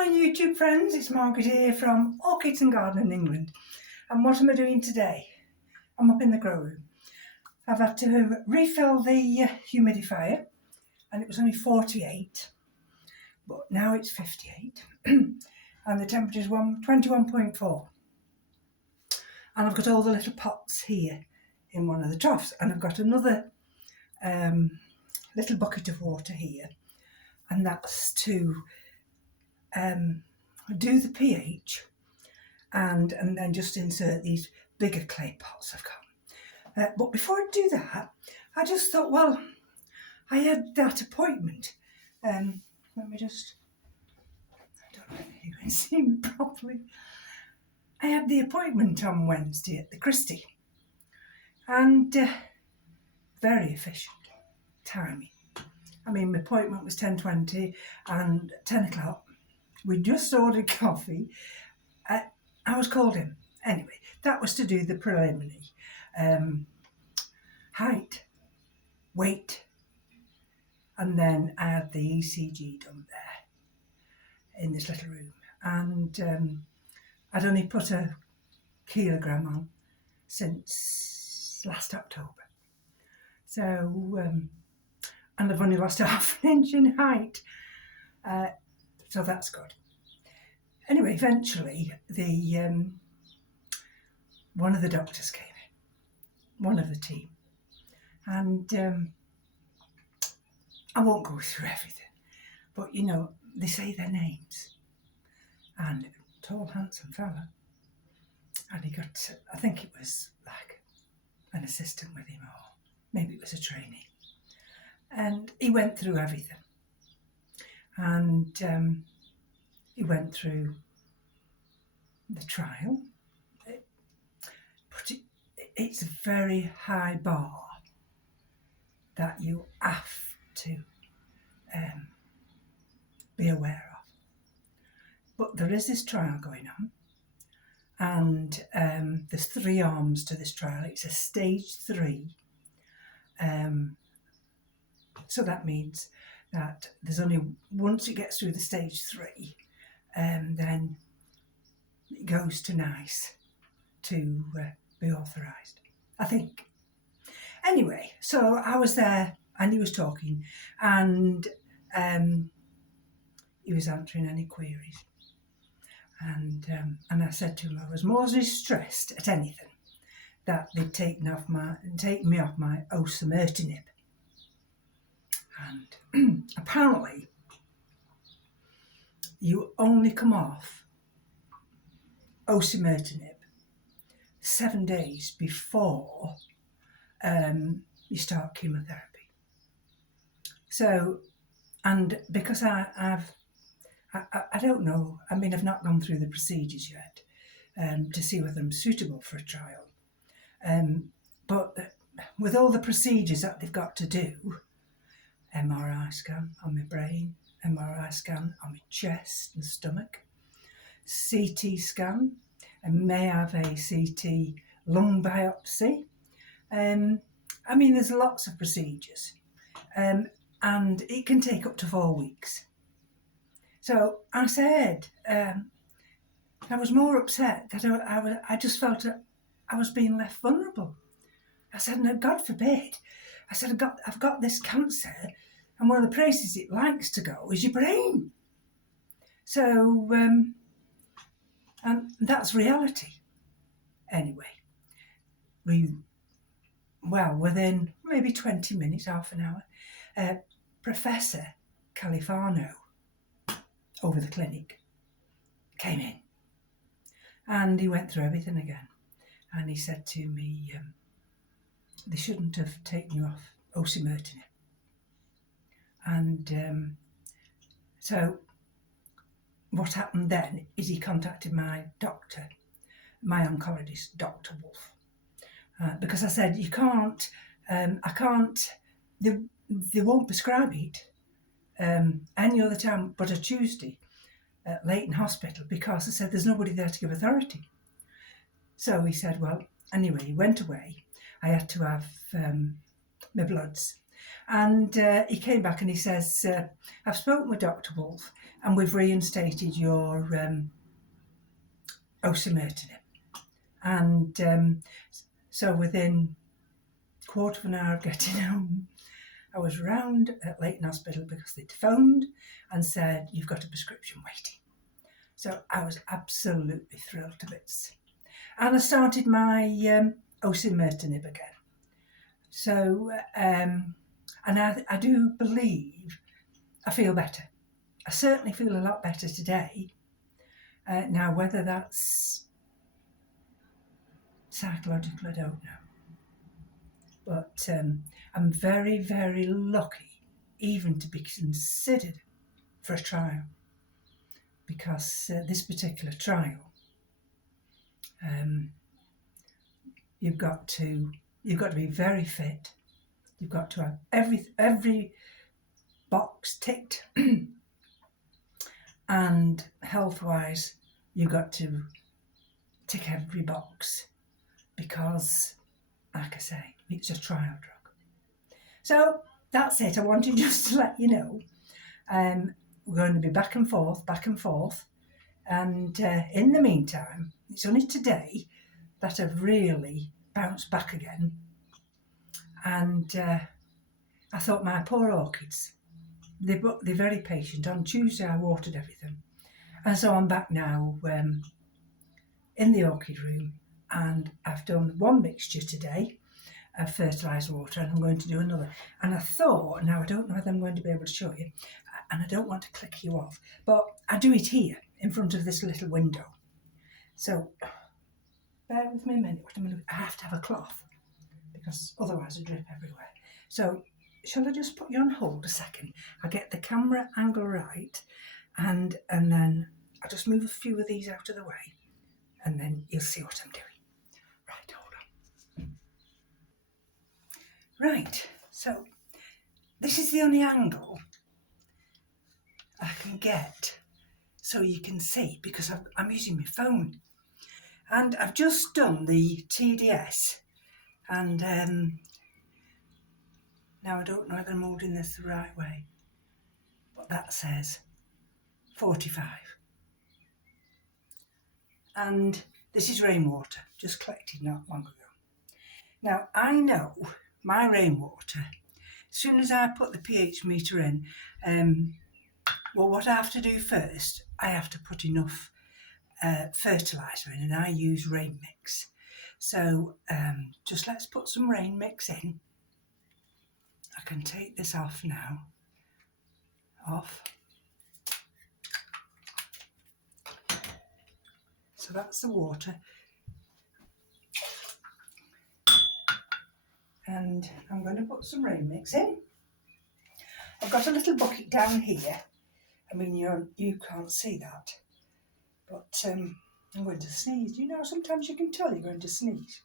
my YouTube friends, it's Margaret here from Orchids and Garden in England. And what am I doing today? I'm up in the grow room. I've had to refill the humidifier and it was only 48, but now it's 58 and the temperature is 21.4. And I've got all the little pots here in one of the troughs, and I've got another little bucket of water here, and that's to do the pH and then just insert these bigger clay pots I've got. But before I do that, I just thought, well, I had that appointment. Let me just, I don't know if you can see me properly. I had the appointment on Wednesday at the Christie, and very efficient timing. I mean, my appointment was 10:20 and 10 o'clock. We just ordered coffee. I was called in. Anyway, that was to do the preliminary. Height, weight, and then I had the ECG done there in this little room. And I'd only put a kilogram on since last October. So, and I've only lost half an inch in height. So that's good. Anyway, eventually one of the doctors came in, one of the team, and I won't go through everything, but you know, they say their names, and tall, handsome fella, and he got, I think it was like an assistant with him, or maybe it was a trainee, and he went through everything, and he went through the trial, but it's a very high bar that you have to be aware of. But there is this trial going on, and there's 3 arms to this trial. It's a stage 3. So that means that there's only, once it gets through the stage 3, then it goes to NICE to be authorised, I think. Anyway, so I was there and he was talking, and he was answering any queries. And I said to him I was more distressed at anything that they'd taken me off my osimertinib. And apparently you only come off osimertinib 7 days before you start chemotherapy. So, and because I don't know, I mean, I've not gone through the procedures yet to see whether I'm suitable for a trial. But with all the procedures that they've got to do, MRI scan on my brain, MRI scan on my chest and stomach, CT scan, and may have a CT lung biopsy. I mean, there's lots of procedures, and it can take up to 4 weeks. So I said, I was more upset that I just felt that I was being left vulnerable. I said, no, God forbid. I said, I've got this cancer, and one of the places it likes to go is your brain. So, and that's reality. Anyway, within maybe 20 minutes, half an hour, Professor Califano over the clinic came in, and he went through everything again, and he said to me, they shouldn't have taken you off osimertinib. And so what happened then is he contacted my doctor, my oncologist, Dr. Wolf, because I said, you can't, I can't, they won't prescribe it any other time but a Tuesday at Leighton Hospital, because I said there's nobody there to give authority. So he said, well, anyway, he went away. I had to have my bloods, And he came back and he says, I've spoken with Dr. Wolf and we've reinstated your osimertinib. And so within a quarter of an hour of getting home, I was round at Leighton Hospital because they'd phoned and said, you've got a prescription waiting. So I was absolutely thrilled to bits. And I started my osimertinib again. So, and I do believe I feel better. I certainly feel a lot better today. Now, whether that's psychological, I don't know. But I'm very, very lucky even to be considered for a trial, because this particular trial, you've got to be very fit. You've got to have every box ticked, and health-wise, you've got to tick every box because, like I say, it's a trial drug. So that's it. I wanted just to let you know. We're going to be back and forth, and in the meantime, it's only today that I've really bounced back again. And I thought, my poor orchids, they're very patient. On Tuesday I watered everything, and so I'm back now in the orchid room, and I've done one mixture today of fertilised water, and I'm going to do another. And I thought, now I don't know whether I'm going to be able to show you, and I don't want to click you off, but I do it here in front of this little window. So bear with me a minute. I have to have a cloth because otherwise I drip everywhere. So shall I just put you on hold a second? I'll get the camera angle right, and then I'll just move a few of these out of the way, and then you'll see what I'm doing. Right, hold on. Right, so this is the only angle I can get so you can see, because I'm using my phone. And I've just done the TDS, and now I don't know whether I'm holding this the right way, but that says 45. And this is rainwater, just collected not long ago. Now, I know my rainwater, as soon as I put the pH meter in, well, what I have to do first, I have to put enough fertiliser in, and I use RainMix. So just let's put some RainMix in. I can take this off now. Off. So that's the water. And I'm going to put some RainMix in. I've got a little bucket down here. I mean, you can't see that. But I'm going to sneeze. You know, sometimes you can tell you're going to sneeze.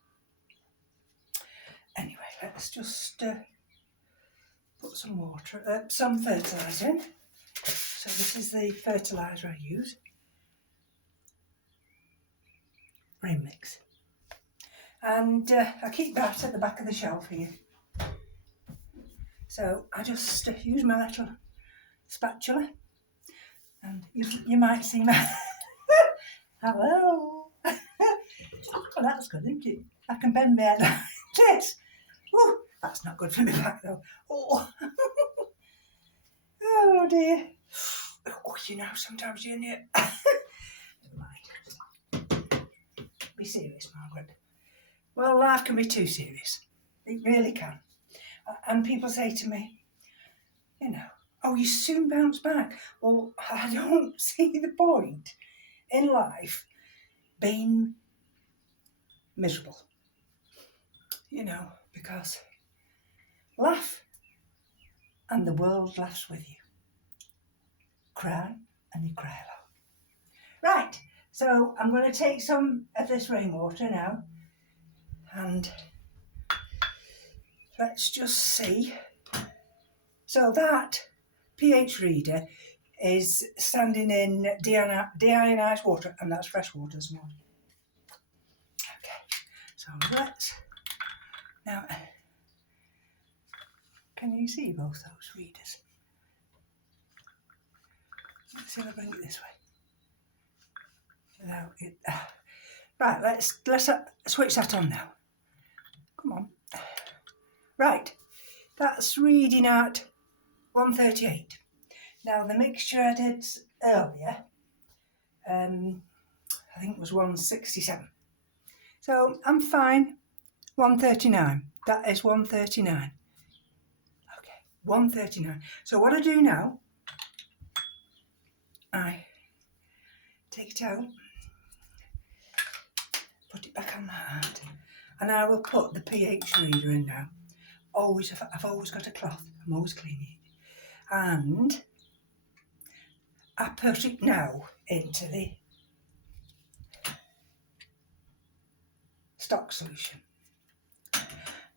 Anyway, let's just put some water, some fertiliser in. So this is the fertiliser I use. RainMix. And I keep that at the back of the shelf here. So I just use my little spatula, and you might see my... Hello! Well, that's good, isn't it? I can bend my head like this. Ooh, that's not good for my back though. Oh, oh dear. Oh, you know, sometimes you need... Never mind. Be serious, Margaret. Well, life can be too serious. It really can. And people say to me, you know, oh, you soon bounce back. Well, I don't see the point in life being miserable, you know, because laugh and the world laughs with you. Cry and you cry along. Right, so I'm going to take some of this rainwater now, and let's just see. So that pH reader is standing in deionised water, and that's fresh water as well. Okay, so let's now Can you see both those readers? Let's see if I bring it this way. Without it. Right, let's switch that on now. Come on. Right, that's reading at 138. Now the mixture I did earlier, I think it was 167. So I'm fine. 139. That is 139. Okay, 139. So what I do now, I take it out, put it back on the heart, and I will put the pH reader in now. I've always got a cloth. I'm always cleaning it. And I put it now into the stock solution.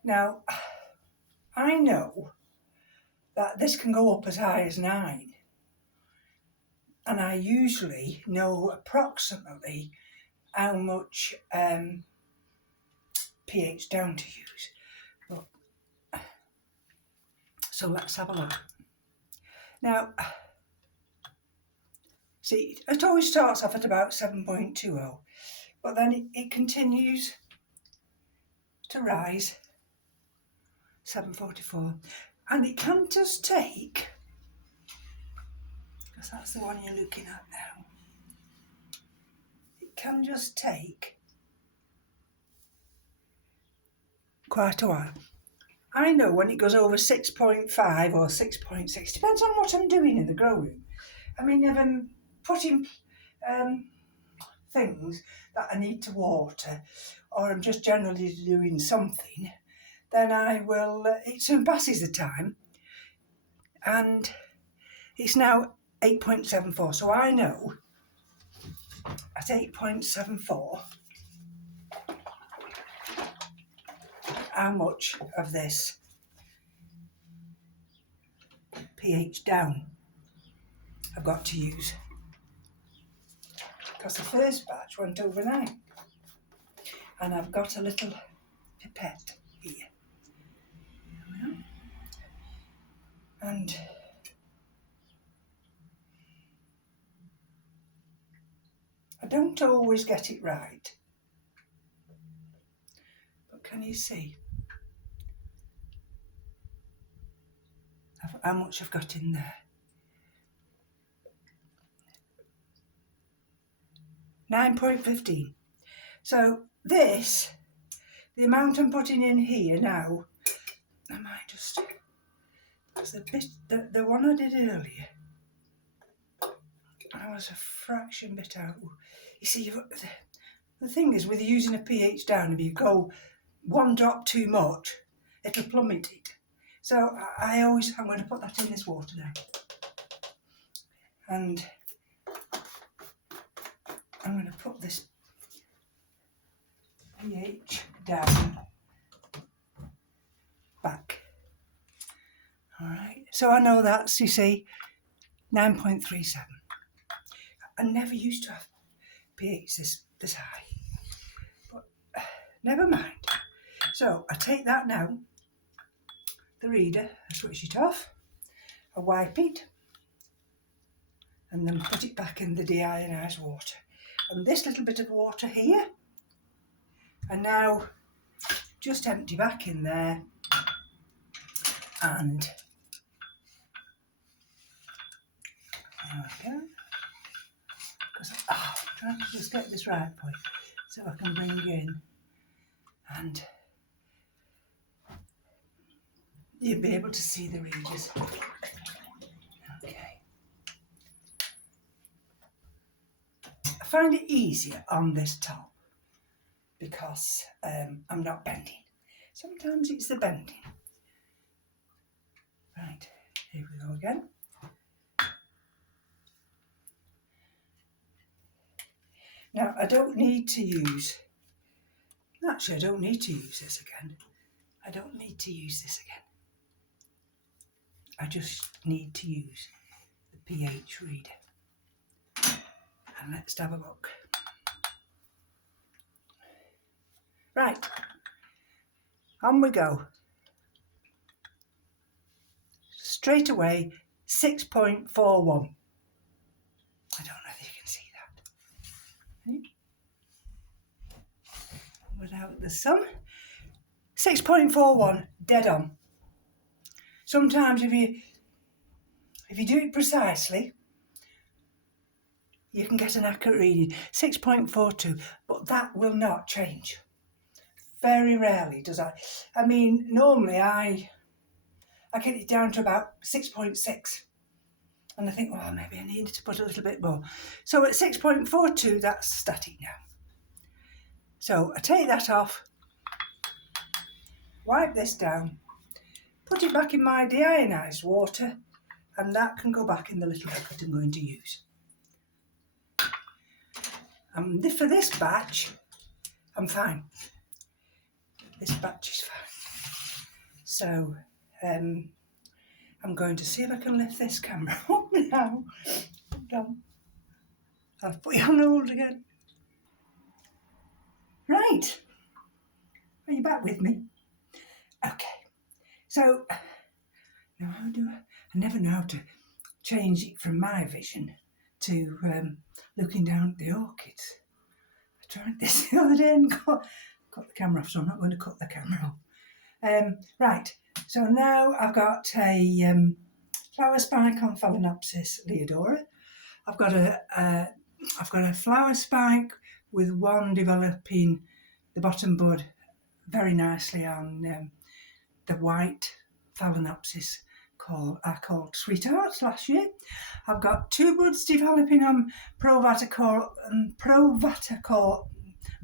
Now, I know that this can go up as high as 9. And I usually know approximately how much pH down to use. But, so let's have a look. Now, see, it always starts off at about 7.20, but then it continues to rise, 7.44, and it can just take, because that's the one you're looking at now, it can just take quite a while. I know when it goes over 6.5 or 6.6, depends on what I'm doing in the grow room. I mean, if I'm putting things that I need to water, or I'm just generally doing something, then I will, it soon passes the time, and it's now 8.74, so I know at 8.74 how much of this pH down I've got to use, because the first batch went over 9, and I've got a little pipette here. And I don't always get it right, but can you see how much I've got in there? 9.15. So this, the amount I'm putting in here now, I might just, because the one I did earlier, I was a fraction bit out. You see, the thing is with using a pH down, if you go 1 drop too much, it'll plummet it. So I'm going to put that in this water now. And I'm going to put this pH down back. All right, so I know that's, you see, 9.37. I never used to have pH this high, but never mind. So I take that now, the reader, I switch it off, I wipe it, and then put it back in the deionised water. And this little bit of water here, and now just empty back in there, and there we go. I'm trying to just get this right point so I can bring in, and you'll be able to see the readers. Okay. I find it easier on this top because I'm not bending. Sometimes it's the bending. Right, here we go again. Now I don't need to use, actually I don't need to use this again. I don't need to use this again. I just need to use the pH reader. And let's have a look. Right, on we go. straight away 6.41. I don't know if you can see that. Without the sun, 6.41, dead on. Sometimes if you do it precisely, you can get an accurate reading, 6.42, but that will not change. Very rarely does that. I mean, normally I get it down to about 6.6. And I think, well, maybe I needed to put a little bit more. So at 6.42, that's static now. So I take that off, wipe this down, put it back in my deionised water, and that can go back in the little bucket I'm going to use. And for this batch, I'm fine. This batch is fine. So I'm going to see if I can lift this camera up now. I'll put you on hold again. Right. Are you back with me? Okay. So now how do I never know how to change it from my vision to looking down at the orchids. I tried this the other day and cut the camera off, so I'm not going to cut the camera off. Right, so now I've got a flower spike on Phalaenopsis Leodora. I've got a flower spike with one developing the bottom bud very nicely on the white Phalaenopsis called Sweethearts last year. I've got two buds developing on Provatacor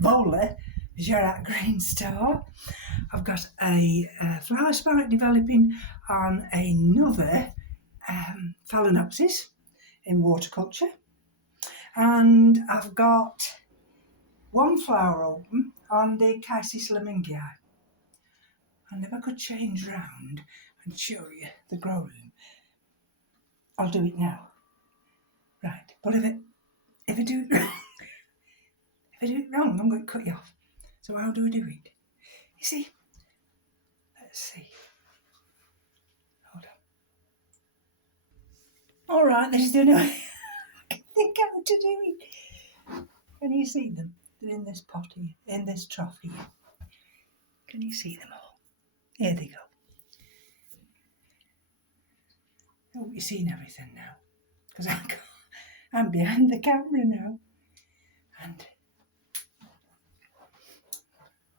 Vola Gerat Green Star. I've got a flower spike developing on another Phalaenopsis in waterculture. And I've got one flower open on the Cassis Lamingii. And if I could change round and show you the grow room, I'll do it now. Right, but if I do it wrong, I'm going to cut you off. So how do I do it? You see? Let's see. Hold on. All right, this is the only way I can think how to do it. Can you see them? They're in this pot here, in this trough here. Can you see them all? Here they go. I hope you've seen everything now, because I'm behind the camera now. And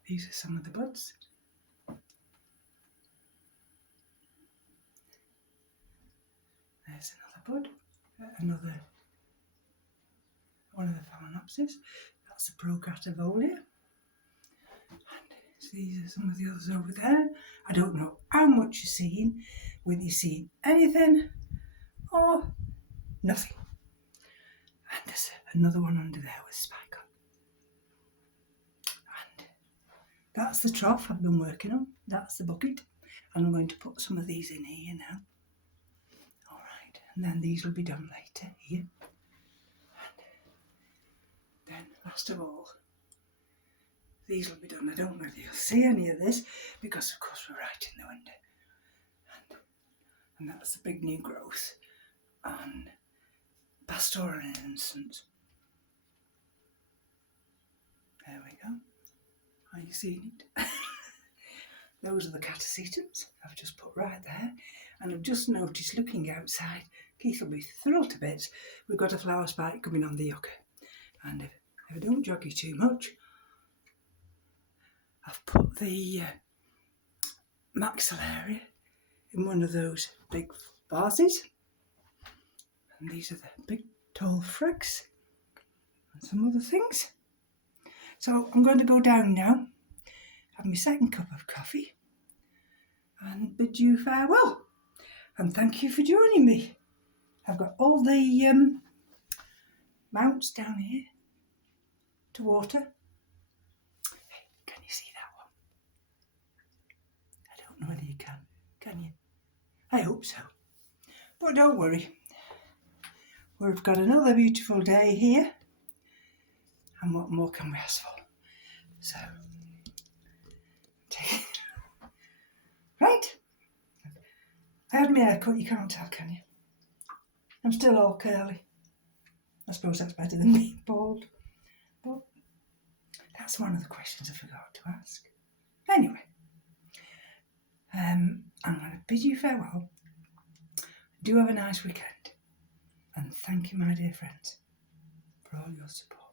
these are some of the buds. There's another bud, another one of the Phalaenopsis. That's the Procatavolia. And these are some of the others over there. I don't know how much you're seeing, whether you're seeing anything or nothing. And there's another one under there with spike on. And that's the trough I've been working on. That's the bucket. And I'm going to put some of these in here now. All right, and then these will be done later here. And then last of all, these will be done. I don't know if you'll see any of this because of course we're right in the window. And that's the big new growth on Pastoral Innocence. There we go. Are you seeing it? Those are the catasetums I've just put right there. And I've just noticed looking outside, Keith will be thrilled to bits, we've got a flower spike coming on the yucca. And if I don't jog you too much, I've put the maxillaria in one of those big vases. And these are the big tall frags and some other things. So I'm going to go down now, have my second cup of coffee and bid you farewell. And thank you for joining me. I've got all the mounts down here to water. Hey, can you see that one? I don't know whether you can you? I hope so. But don't worry. We've got another beautiful day here. And what more can we ask for? So, right. I had my hair cut, you can't tell, can you? I'm still all curly. I suppose that's better than being bald. But that's one of the questions I forgot to ask. Anyway, I'm going to bid you farewell. Do have a nice weekend. And thank you, my dear friends, for all your support.